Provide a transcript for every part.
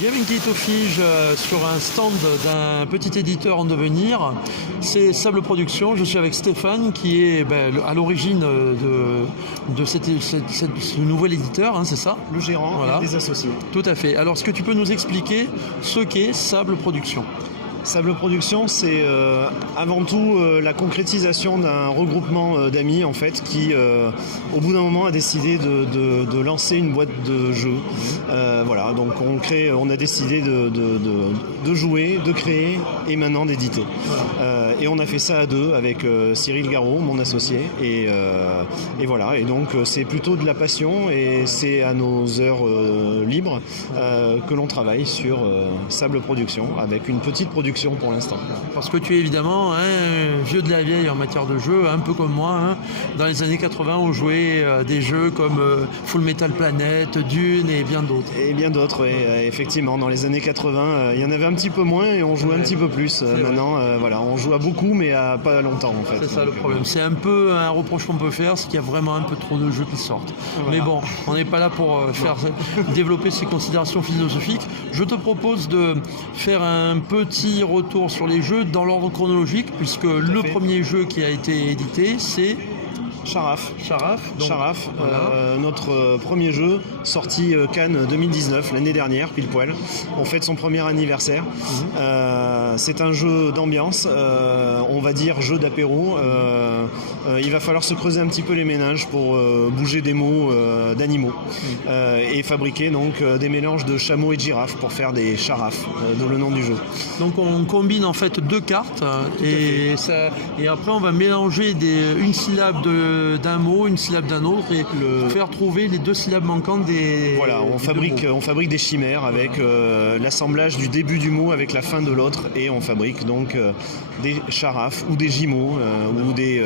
Bienvenue au Fige sur un stand d'un petit éditeur en devenir. C'est Sable Production. Je suis avec Stéphane qui est à l'origine de ce nouvel éditeur, hein, c'est ça? Le gérant, voilà. Et des associés. Tout à fait. Alors, est-ce que tu peux nous expliquer ce qu'est Sable Production? Sable Production, c'est avant tout la concrétisation d'un regroupement d'amis en fait qui, au bout d'un moment, a décidé de lancer une boîte de jeux. Voilà, donc on a décidé de jouer, de créer et maintenant d'éditer. Et on a fait ça à deux avec Cyril Garot, mon associé, et voilà. Et donc c'est plutôt de la passion et c'est à nos heures libres que l'on travaille sur Sable Production avec une petite production pour l'instant. Parce que tu es évidemment un vieux de la vieille en matière de jeux, un peu comme moi. Hein. Dans les années 80, on jouait des jeux comme Full Metal Planet, Dune et bien d'autres. Et bien d'autres, oui. Effectivement. Dans les années 80, il y en avait un petit peu moins et on jouait un petit peu plus. Maintenant, voilà, on joue à beaucoup, mais à pas longtemps en fait. C'est ça le problème. C'est un peu un reproche qu'on peut faire, c'est qu'il y a vraiment un peu trop de jeux qui sortent. Voilà. Mais bon, on n'est pas là pour développer ces considérations philosophiques. Je te propose de faire un petit retour sur les jeux dans l'ordre chronologique, puisque le premier jeu qui a été édité, c'est Charaf. Charaf, voilà. Notre premier jeu, sorti Cannes 2019, l'année dernière, pile poil. On fête son premier anniversaire. C'est un jeu d'ambiance, on va dire jeu d'apéro. Il va falloir se creuser un petit peu les méninges pour bouger des mots d'animaux et fabriquer donc des mélanges de chameaux et de girafes pour faire des charafes, d'où le nom du jeu. Donc on combine en fait deux cartes et après on va mélanger une syllabe d'un mot, une syllabe d'un autre et faire trouver les deux syllabes manquantes des... Voilà, on fabrique des chimères avec l'assemblage du début du mot avec la fin de l'autre et on fabrique donc des charafes ou des gimots ou des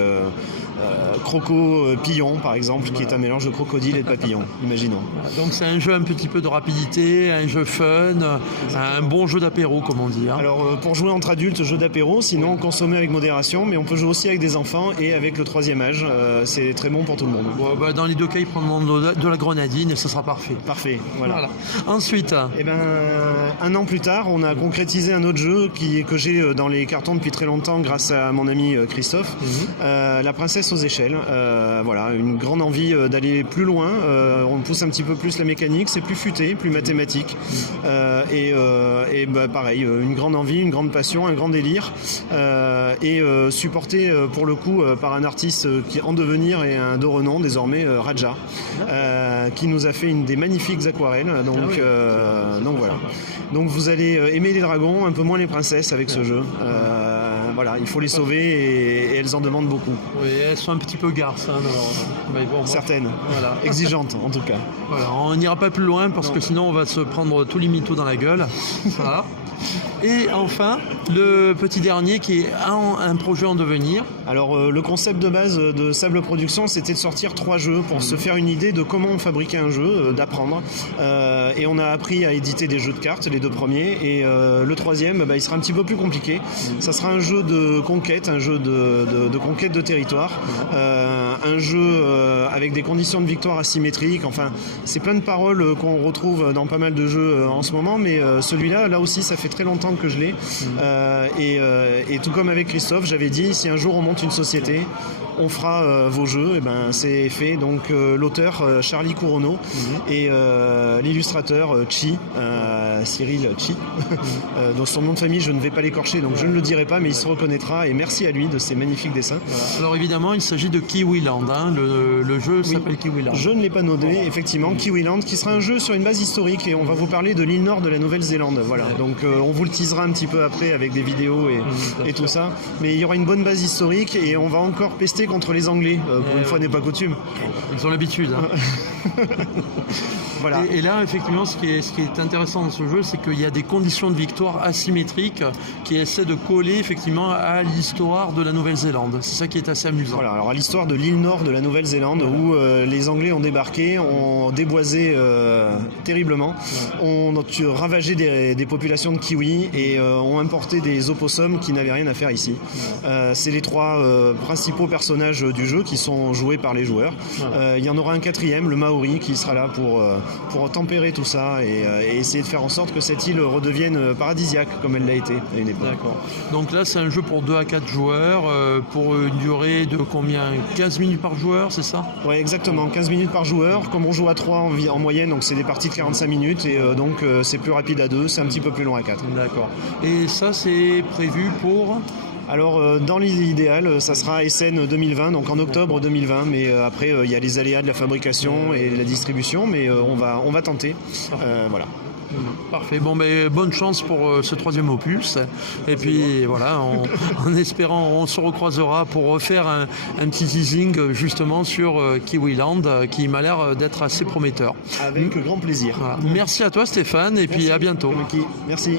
croco-pillons par exemple, qui est un mélange de crocodile et de papillon, imaginons. Donc c'est un jeu un petit peu de rapidité, un jeu fun, un bon jeu d'apéro comme on dit. Hein. Alors pour jouer entre adultes, jeu d'apéro, sinon consommer avec modération, mais on peut jouer aussi avec des enfants et avec le troisième âge, c'est très bon pour tout le monde. Bon, dans les deux cas, ils prendront de la grenadine et ce sera parfait. Parfait, voilà. Ensuite, un an plus tard, on a concrétisé un autre jeu que j'ai dans les cartons depuis très longtemps grâce à mon ami Christophe, La Princesse aux échelles. Voilà, une grande envie d'aller plus loin. On pousse un petit peu plus la mécanique, c'est plus futé, plus mathématique. Pareil, une grande envie, une grande passion, un grand délire. Supporté pour le coup par un artiste qui en devenir et un de renom désormais, Raja, qui nous a fait des magnifiques aquarelles. Donc voilà. Donc vous allez aimer les dragons, un peu moins les princesses avec ce jeu. Voilà, il faut les sauver et elles en demandent beaucoup. Oui, elles sont un petit peu garces. Hein, certaines, voilà. Exigeantes en tout cas. Voilà, on n'ira pas plus loin parce que sinon on va se prendre tous les mythos dans la gueule. Voilà. Et enfin, le petit dernier qui est un projet en devenir. Alors le concept de base de Sable Production, c'était de sortir 3 jeux pour se faire une idée de comment on fabriquait un jeu, d'apprendre. Et on a appris à éditer des jeux de cartes, les 2 premiers. Et le troisième, il sera un petit peu plus compliqué. Ça sera un jeu de conquête, un jeu de conquête de territoire. Un jeu avec des conditions de victoire asymétriques. Enfin, c'est plein de paroles qu'on retrouve dans pas mal de jeux en ce moment. Mais celui-là, là aussi, ça fait très longtemps que je l'ai. Et tout comme avec Christophe, j'avais dit, si un jour on monte une société, on fera vos jeux. Et c'est fait. Donc l'auteur Charlie Couronneau et l'illustrateur Cyril Chi. Dans son nom de famille, je ne vais pas l'écorcher, donc je ne le dirai pas, mais il se reconnaîtra. Et merci à lui de ses magnifiques dessins. Voilà. Alors évidemment, il s'agit de Kiwiland. Hein. Le jeu s'appelle Kiwiland. Je ne l'ai pas noté, effectivement, Kiwiland, qui sera un jeu sur une base historique et on va vous parler de l'île nord de la Nouvelle-Zélande. Voilà. Donc on vous le teasera un petit peu après avec des vidéos et tout ça. Mais il y aura une bonne base historique et on va encore pester contre les Anglais. Pour une fois n'est pas coutume. Ils ont l'habitude. Hein. Voilà. Et là, effectivement, ce qui est intéressant dans ce jeu, c'est qu'il y a des conditions de victoire asymétriques qui essaient de coller effectivement à l'histoire de la Nouvelle-Zélande. C'est ça qui est assez amusant. Voilà, alors à l'histoire de l'île nord de la Nouvelle-Zélande, où les Anglais ont débarqué, ont déboisé terriblement, ont ravagé des populations de kiwis et ont importé des opossums qui n'avaient rien à faire ici. C'est les 3 principaux personnages personnages du jeu qui sont joués par les joueurs. Il y en aura un quatrième, le Maori, qui sera là pour tempérer tout ça et essayer de faire en sorte que cette île redevienne paradisiaque comme elle l'a été à une époque. D'accord. Donc là, c'est un jeu pour 2 à 4 joueurs, pour une durée de combien? 15 minutes par joueur, c'est ça? Oui, exactement, 15 minutes par joueur. Comme on joue à 3 en moyenne, donc c'est des parties de 45 minutes et donc c'est plus rapide à 2, c'est un petit peu plus long à 4. D'accord. Et ça, c'est prévu pour? Alors dans l'idéal, ça sera SN 2020, donc en octobre 2020, mais après il y a les aléas de la fabrication et de la distribution, mais on va tenter. Voilà. Parfait. Bon, ben, bonne chance pour ce 3e opus. Et puis voilà, en espérant, on se recroisera pour refaire un petit teasing justement sur Kiwiland, qui m'a l'air d'être assez prometteur. Avec grand plaisir. Voilà. Merci à toi Stéphane, et puis à bientôt. Merci.